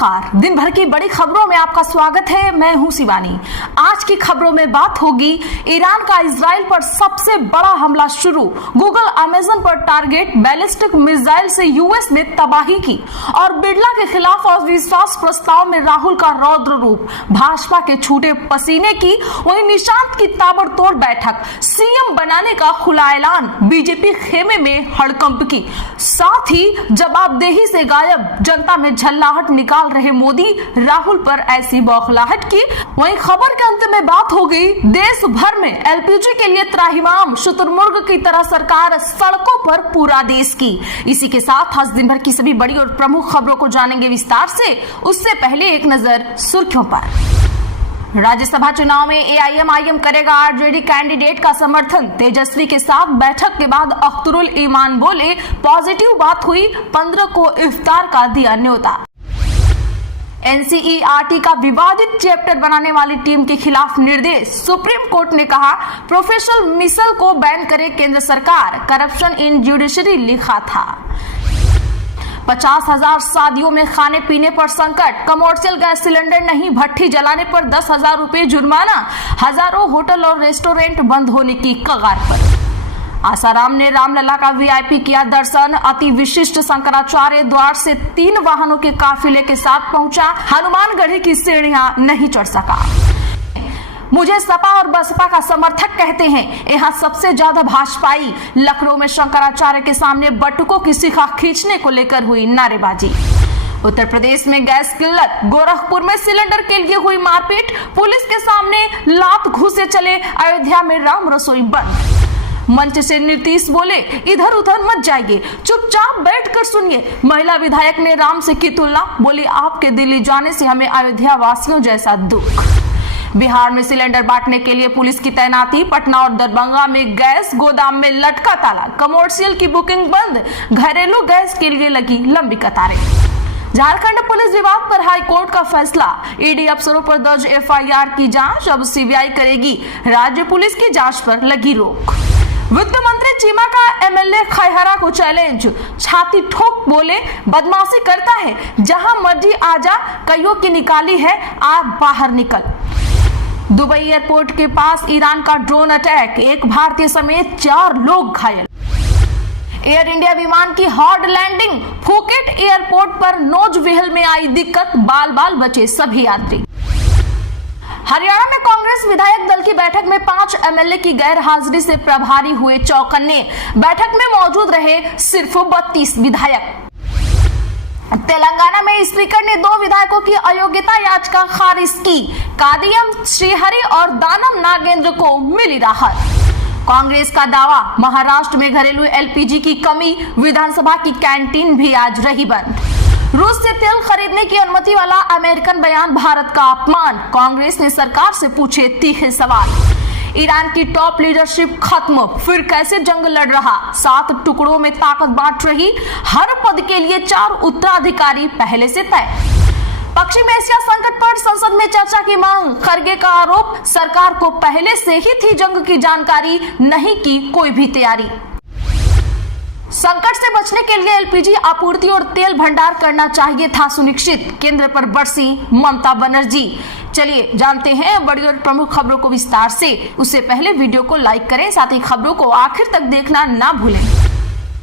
नमस्कार, दिन भर की बड़ी खबरों में आपका स्वागत है। मैं हूं शिवानी। आज की खबरों में बात होगी ईरान का इजराइल पर सबसे बड़ा हमला शुरू, गूगल अमेजन पर टारगेट, बैलिस्टिक मिसाइल से यूएस ने तबाही की और बिड़ला के खिलाफ अविश्वास प्रस्ताव में राहुल का रौद्र रूप, भाजपा के छूटे पसीने की, वहीं निशांत की ताबड़तोड़ बैठक, सीएम बनाने का खुला ऐलान, बीजेपी खेमे में हड़कंप की, साथ ही जवाबदेही से गायब, जनता में झल्लाहट निकाल रहे मोदी, राहुल पर ऐसी बौखलाहट की। वहीं खबर के अंत में बात हो गई देश भर में एलपीजी के लिए त्राहिमाम, शुतुरमुर्ग की तरह सरकार सड़कों पर पूरा देश की। इसी के साथ आज दिन भर की सभी बड़ी और प्रमुख खबरों को जानेंगे विस्तार से। उससे पहले एक नजर सुर्खियों पर। राज्यसभा चुनाव में एआईएमआईएम करेगा आरजेडी कैंडिडेट का समर्थन, तेजस्वी के साथ बैठक के बाद अख्तरुल ईमान बोले पॉजिटिव बात हुई, 15 को इफ्तार का दिया न्योता। एनसीईआरटी का विवादित चैप्टर बनाने वाली टीम के खिलाफ निर्देश, सुप्रीम कोर्ट ने कहा प्रोफेशनल मिसल को बैन करे केंद्र सरकार, करप्शन इन जुडिशरी लिखा था। 50,000 शादियों में खाने पीने पर संकट, कमर्शियल गैस सिलेंडर नहीं, भट्ठी जलाने पर 10,000 रुपए जुर्माना, हजारों होटल और रेस्टोरेंट बंद होने की कगार पर। आसाराम ने रामलला का वीआईपी किया दर्शन, अति विशिष्ट शंकराचार्य द्वार से 3 वाहनों के काफिले के साथ पहुंचा, हनुमानगढ़ी की सीढ़ियां नहीं चढ़ सका। मुझे सपा और बसपा का समर्थक कहते हैं, यहाँ सबसे ज्यादा भाजपाई। लखनऊ में शंकराचार्य के सामने बटुकों की शिखा खींचने को लेकर हुई नारेबाजी। उत्तर प्रदेश में गैस किल्लत, गोरखपुर में सिलेंडर के लिए हुई मारपीट, पुलिस के सामने लात घुसे चले, अयोध्या में राम रसोई बंद। मंच से नीतीश बोले इधर उधर मत जाइए, चुपचाप बैठकर सुनिए। महिला विधायक ने राम से की तुलना, बोली आपके दिल्ली जाने से हमें अयोध्या वासियों जैसा दुख। बिहार में सिलेंडर बांटने के लिए पुलिस की तैनाती, पटना और दरभंगा में गैस गोदाम में लटका ताला, कमर्शियल की बुकिंग बंद, घरेलू गैस के लिए लगी लंबी कतारें। झारखंड पुलिस विभाग पर हाई कोर्ट का फैसला, ईडी अफसरों पर दर्ज एफआईआर की जांच अब सीबीआई करेगी, राज्य पुलिस की जांच पर लगी रोक। वित्त मंत्री चीमा का एमएलए खैहरा को चैलेंज, छाती ठोक बोले बदमाशी करता है, जहां मर्जी आजा, कईयों की निकाली है, आ बाहर निकल। दुबई एयरपोर्ट के पास ईरान का ड्रोन अटैक, एक भारतीय समेत 4 लोग घायल। एयर इंडिया विमान की हार्ड लैंडिंग, फुकेट एयरपोर्ट पर नोज व्हील में आई दिक्कत, बाल बाल बचे सभी यात्री। हरियाणा में कांग्रेस विधायक दल की बैठक में 5 एमएलए की गैर हाजिरी से प्रभारी हुए चौकन्ने, बैठक में मौजूद रहे सिर्फ 32 विधायक। तेलंगाना में स्पीकर ने 2 विधायकों की अयोग्यता याचिका खारिज की, कादियम श्रीहरि और दानम नागेंद्र को मिली राहत। कांग्रेस का दावा, महाराष्ट्र में घरेलू एलपीजी की कमी, विधानसभा की कैंटीन भी आज रही बंद। रूस से तेल खरीदने की अनुमति वाला अमेरिकन बयान भारत का अपमान, कांग्रेस ने सरकार से पूछे तीखे सवाल। ईरान की टॉप लीडरशिप खत्म, फिर कैसे जंग लड़ रहा, 7 टुकड़ों में ताकत बांट रही, हर पद के लिए 4 उत्तराधिकारी पहले से तय। पश्चिम एशिया संकट पर संसद में चर्चा की मांग, खरगे का आरोप, सरकार को पहले से ही थी जंग की जानकारी, नहीं की कोई भी तैयारी। संकट से बचने के लिए एलपीजी आपूर्ति और तेल भंडार करना चाहिए था सुनिश्चित, केंद्र पर बरसी ममता बनर्जी। चलिए जानते हैं बड़ी और प्रमुख खबरों को विस्तार से। उससे पहले वीडियो को लाइक करें, साथ ही खबरों को आखिर तक देखना ना भूलें।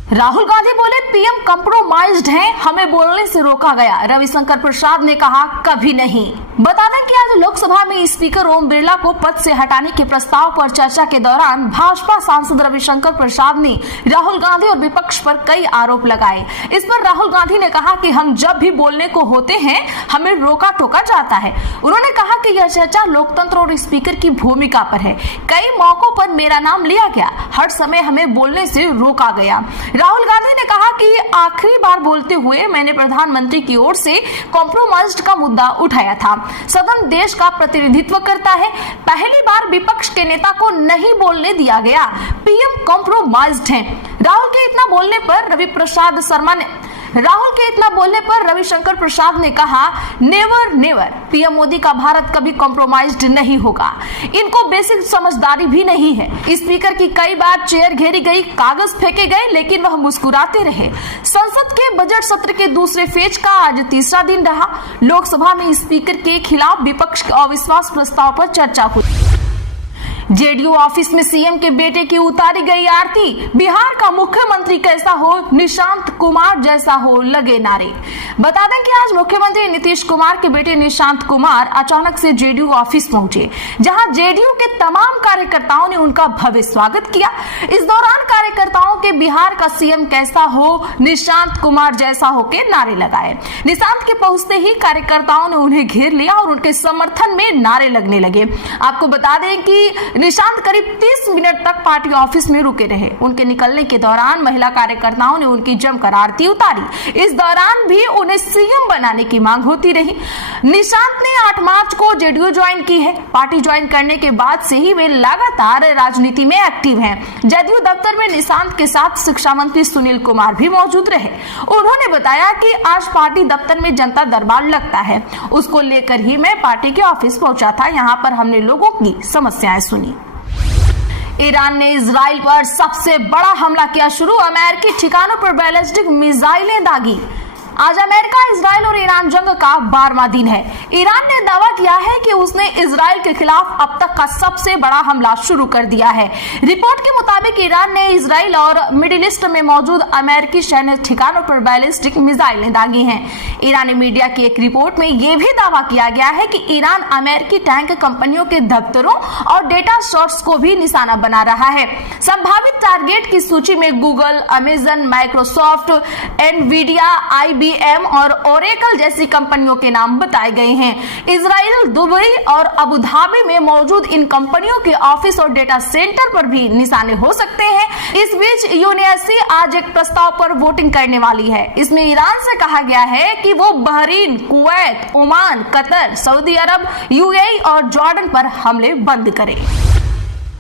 राहुल गांधी बोले पीएम कंप्रोमाइज्ड हैं, हमें बोलने से रोका गया, रविशंकर प्रसाद ने कहा कभी नहीं। बता दें कि आज लोकसभा में स्पीकर ओम बिरला को पद से हटाने के प्रस्ताव पर चर्चा के दौरान भाजपा सांसद रविशंकर प्रसाद ने राहुल गांधी और विपक्ष पर कई आरोप लगाए। इस पर राहुल गांधी ने कहा कि हम जब भी बोलने को होते हैं हमें रोका टोका जाता है। उन्होंने कहा कि यह चर्चा लोकतंत्र और स्पीकर की भूमिका पर है, कई मौकों पर मेरा नाम लिया गया, हर समय हमें बोलने से रोका गया। राहुल गांधी ने कहा कि आखिरी बार बोलते हुए मैंने प्रधानमंत्री की ओर से कॉम्प्रोमाइज्ड का मुद्दा उठाया था। सदन देश का प्रतिनिधित्व करता है, पहली बार विपक्ष के नेता को नहीं बोलने दिया गया, पीएम कॉम्प्रोमाइज्ड हैं। राहुल के इतना बोलने पर राहुल के इतना बोलने पर रविशंकर प्रसाद ने कहा, नेवर नेवर, पीएम मोदी का भारत कभी कॉम्प्रोमाइज्ड नहीं होगा। इनको बेसिक समझदारी भी नहीं है। स्पीकर की कई बार चेयर घेरी गई, कागज फेंके गए, लेकिन वह मुस्कुराते रहे। संसद के बजट सत्र के दूसरे फेज का आज तीसरा दिन रहा। लोकसभा में स्पीकर के खिलाफ विपक्ष के अविश्वास प्रस्ताव पर चर्चा हुई। जेडीयू ऑफिस में सीएम के बेटे की उतारी गई आरती। बिहार का मुख्यमंत्री कैसा हो, निशांत कुमार जैसा हो, लगे नारे। बता दें कि आज मुख्यमंत्री नीतीश कुमार के बेटे निशांत कुमार अचानक से जेडीयू ऑफिस पहुंचे, जहां जेडीयू के तमाम कार्यकर्ताओं ने उनका भव्य स्वागत किया। इस दौरान कार्यकर्ताओं के बिहार का सीएम कैसा हो, निशांत कुमार जैसा हो के नारे लगाए। निशांत के पहुंचते ही कार्यकर्ताओं ने उन्हें घेर लिया और उनके समर्थन में नारे लगने लगे। आपको बता दें कि निशांत करीब 30 मिनट तक पार्टी ऑफिस में रुके रहे। उनके निकलने के दौरान महिला कार्यकर्ताओं ने उनकी जमकर आरती उतारी। इस दौरान भी उन्हें सीएम बनाने की मांग होती रही। निशांत ने 8 मार्च को जेडीयू ज्वाइन की है। पार्टी ज्वाइन करने के बाद से ही वे लगातार राजनीति में एक्टिव हैं। जेडीयू दफ्तर में निशांत के साथ शिक्षा मंत्री सुनील कुमार भी मौजूद रहे। उन्होंने बताया कि आज पार्टी दफ्तर में जनता दरबार लगता है, उसको लेकर ही मैं पार्टी के ऑफिस पहुंचा था। यहाँ पर हमने लोगों की समस्याएं सुनी। ईरान ने इजराइल पर सबसे बड़ा हमला किया शुरू। अमेरिकी ठिकानों पर बैलिस्टिक मिसाइलें दागी। आज अमेरिका, इजराइल और ईरान जंग का 12वां दिन है। ईरान ने दावा किया है कि उसने इजराइल के खिलाफ अब तक का सबसे बड़ा हमला शुरू कर दिया है। रिपोर्ट के मुताबिक ईरान ने इजराइल और मिडिल ईस्ट में मौजूद अमेरिकी सैन्य ठिकानों पर बैलिस्टिक मिसाइलें दागी हैं। ईरानी मीडिया की एक रिपोर्ट में यह भी दावा किया गया है कि ईरान अमेरिकी टैंक कंपनियों के दफ्तरों और डेटा सोर्स को भी निशाना बना रहा है। संभावित टारगेट की सूची में Google, Amazon, Microsoft, Nvidia, IBM और ओरेकल जैसी कंपनियों के नाम बताए गए हैं। इजराइल, दुबई और अबू धाबी में मौजूद इन कंपनियों के ऑफिस और डेटा सेंटर पर भी निशाने हो सकते हैं। इस बीच यूएनएससी आज एक प्रस्ताव पर वोटिंग करने वाली है। इसमें ईरान से कहा गया है कि वो Bahrain, Kuwait, Oman, Qatar, Saudi Arabia, UAE और जॉर्डन पर हमले बंद करे।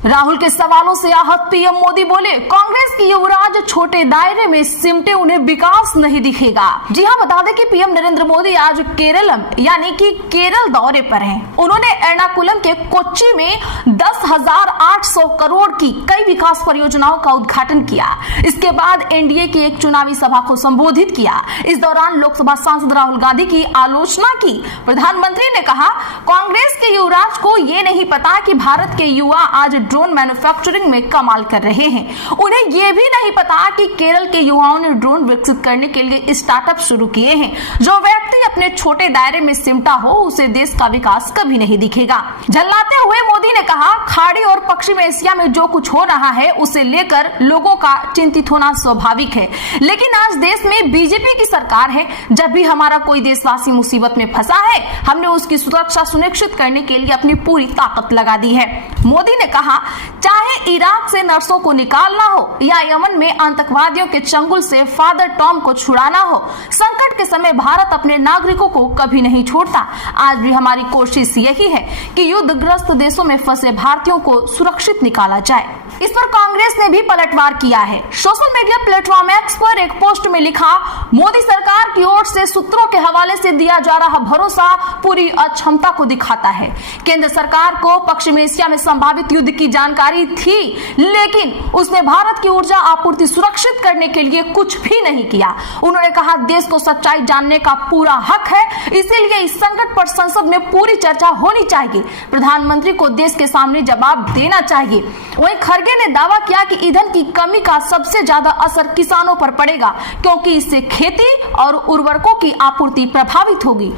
राहुल के सवालों से आहत पीएम मोदी बोले, कांग्रेस की युवराज छोटे दायरे में सिमटे, उन्हें विकास नहीं दिखेगा। जी हां, बता दें कि पीएम नरेंद्र मोदी आज केरलम यानी कि केरल दौरे पर हैं। उन्होंने एर्नाकुलम के कोच्चि में 10,800 करोड़ की कई विकास परियोजनाओं का उद्घाटन किया। इसके बाद एनडीए की एक चुनावी सभा को संबोधित किया। इस दौरान लोकसभा सांसद राहुल गांधी की आलोचना की। प्रधानमंत्री ने कहा, कांग्रेस के युवराज को ये नहीं पता कि भारत के युवा आज ड्रोन मैन्युफैक्चरिंग में कमाल कर रहे हैं। उन्हें यह भी नहीं पता कि केरल के युवाओं ने ड्रोन विकसित करने के लिए स्टार्टअप शुरू किए हैं। जो व्यक्ति अपने छोटे दायरे में सिमटा हो, उसे देश का विकास कभी नहीं दिखेगा। झल्लाते हुए मोदी ने कहा, खाड़ी और पश्चिम एशिया में जो कुछ हो रहा है उसे लेकर लोगों का चिंतित होना स्वाभाविक है, लेकिन आज देश में बीजेपी की सरकार है। जब भी हमारा कोई देशवासी मुसीबत में फंसा है, हमने उसकी सुरक्षा सुनिश्चित करने के लिए अपनी पूरी ताकत लगा दी है। मोदी ने कहा, चाहे इराक से नर्सों को निकालना हो या यमन में आतंकवादियों के चंगुल से फादर टॉम को छुड़ाना हो, संकट के समय भारत अपने नागरिकों को कभी नहीं छोड़ता। आज भी हमारी कोशिश यही है कि युद्धग्रस्त देशों में फंसे भारतीयों को सुरक्षित निकाला जाए। इस पर कांग्रेस ने भी पलटवार किया है। सोशल मीडिया प्लेटफॉर्म एक्स पर एक पोस्ट में लिखा, मोदी सरकार की ओर से सूत्रों के हवाले से दिया जा रहा भरोसा पूरी अक्षमता को दिखाता है। केंद्र सरकार को पश्चिम एशिया में संभावित युद्ध की जानकारी थी, लेकिन उसने भारत की ऊर्जा आपूर्ति सुरक्षित करने के लिए कुछ भी नहीं किया। उन्होंने कहा, देश को सच्चाई जानने का पूरा हक है, इसीलिए इस संकट पर संसद में पूरी चर्चा होनी चाहिए। प्रधानमंत्री को देश के सामने जवाब देना चाहिए। वहीं खड़गे ने दावा किया कि ईंधन की कमी का सबसे ज्यादा असर किसानों पर पड़ेगा, क्योंकि इससे खेती और उर्वरकों की आपूर्ति प्रभावित होगी।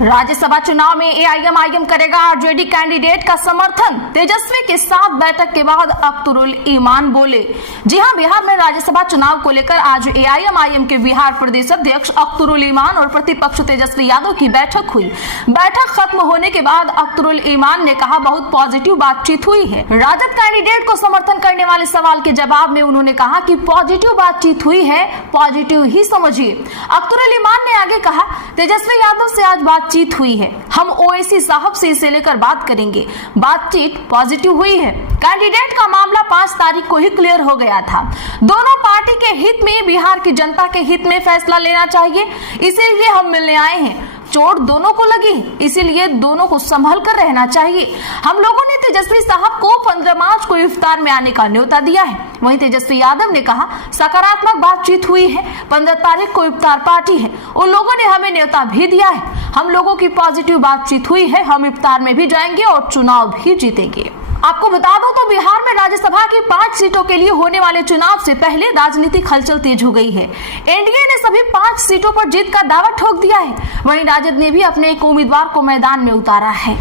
राज्यसभा चुनाव में एआईएमआईएम करेगा आरजेडी कैंडिडेट का समर्थन। तेजस्वी के साथ बैठक के बाद अख्तरुल ईमान बोले। जी हां, बिहार में राज्यसभा चुनाव को लेकर आज एआईएमआईएम के बिहार प्रदेश अध्यक्ष अख्तरुल ईमान और प्रतिपक्ष तेजस्वी यादव की बैठक हुई। बैठक खत्म होने के बाद अख्तरुल ईमान ने कहा, बहुत पॉजिटिव बातचीत हुई है। राजद कैंडिडेट को समर्थन करने वाले सवाल के जवाब में उन्होंने कहा कि पॉजिटिव बातचीत हुई है, पॉजिटिव ही समझिए। अख्तरुल ईमान ने आगे कहा, तेजस्वी यादव से आज बातचीत हुई है, हम ओवैसी साहब से इसे लेकर बात करेंगे। बातचीत पॉजिटिव हुई है। कैंडिडेट का मामला 5 तारीख को ही क्लियर हो गया था। दोनों पार्टी के हित में, बिहार की जनता के हित में फैसला लेना चाहिए, इसीलिए हम मिलने आए हैं। चोट दोनों को लगी, इसीलिए दोनों को संभल कर रहना चाहिए। हम लोगों ने तेजस्वी साहब को 15 मार्च को इफ्तार में आने का न्योता दिया है। वहीं तेजस्वी यादव ने कहा सकारात्मक बातचीत हुई है, 15 तारीख को इफ्तार पार्टी है, उन लोगों ने हमें न्योता भी दिया है। हम लोगों की पॉजिटिव बातचीत हुई है, हम इफ्तार में भी जाएंगे और चुनाव भी जीतेंगे। आपको बता दूं तो बिहार में राज्यसभा की 5 सीटों के लिए होने वाले चुनाव से पहले राजनीतिक हलचल तेज हो गई है। एनडीए ने सभी 5 सीटों पर जीत का दावा ठोक दिया है। वहीं राजद ने भी अपने एक उम्मीदवार को मैदान में उतारा है।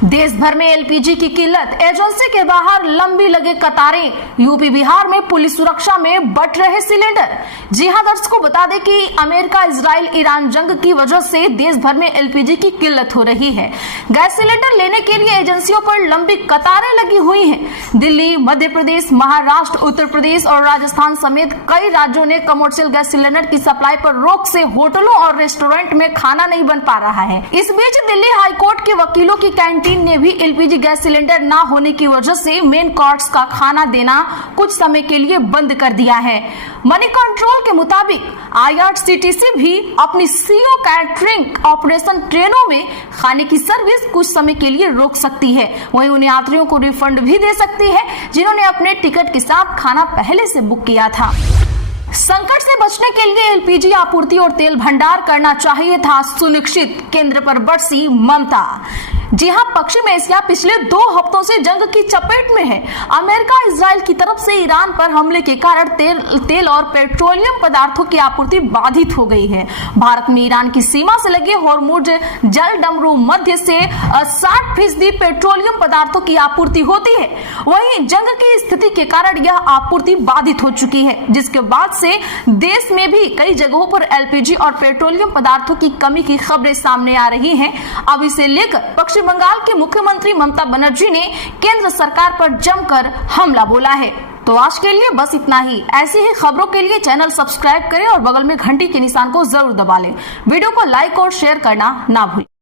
देश भर में एलपीजी की किल्लत, एजेंसी के बाहर लंबी लगे कतारें, यूपी बिहार में पुलिस सुरक्षा में बट रहे सिलेंडर। जी हां दर्शकों, बता दें कि अमेरिका इजराइल ईरान जंग की वजह से देश भर में एलपीजी की किल्लत हो रही है। गैस सिलेंडर लेने के लिए एजेंसियों पर लंबी कतारें लगी हुई हैं। दिल्ली, मध्य प्रदेश, महाराष्ट्र, उत्तर प्रदेश और राजस्थान समेत कई राज्यों ने कमर्शियल गैस सिलेंडर की सप्लाई पर रोक से होटलों और रेस्टोरेंट में खाना नहीं बन पा रहा है। इस बीच दिल्ली हाईकोर्ट के वकीलों की कैंटीन ने भी एलपीजी गैस सिलेंडर ना होने की वजह से मेन कोर्स का खाना देना कुछ समय के लिए बंद कर दिया है। मनी कंट्रोल के मुताबिक आईआरसीटीसी भी अपनी सीओ कैटरिंग ऑपरेशन ट्रेनों में खाने की सर्विस कुछ समय के लिए रोक सकती है। वहीं उन यात्रियों को रिफंड भी दे सकती है जिन्होंने अपने टिकट के साथ खाना पहले से बुक किया था। संकट से बचने के लिए एलपीजी आपूर्ति और तेल भंडार करना चाहिए था सुनिश्चित, केंद्र पर बरसी ममता। जी हां, पश्चिम एशिया पिछले 2 हफ्तों से जंग की चपेट में है। अमेरिका इजराइल की तरफ से ईरान पर हमले के कारण तेल और पेट्रोलियम पदार्थों की आपूर्ति बाधित हो गई है। भारत में ईरान की सीमा से लगे होर्मुज जल डमरू मध्य से 60% पेट्रोलियम पदार्थों की आपूर्ति होती है। वहीं जंग की स्थिति के कारण यह आपूर्ति बाधित हो चुकी है, जिसके बाद से देश में भी कई जगहों पर एलपीजी और पेट्रोलियम पदार्थों की कमी की खबरें सामने आ रही हैं। अब इसे लेकर पश्चिम बंगाल की मुख्यमंत्री ममता बनर्जी ने केंद्र सरकार पर जमकर हमला बोला है। तो आज के लिए बस इतना ही। ऐसी ही खबरों के लिए चैनल सब्सक्राइब करें और बगल में घंटी के निशान को जरूर दबा लें। वीडियो को लाइक और शेयर करना ना भूलें।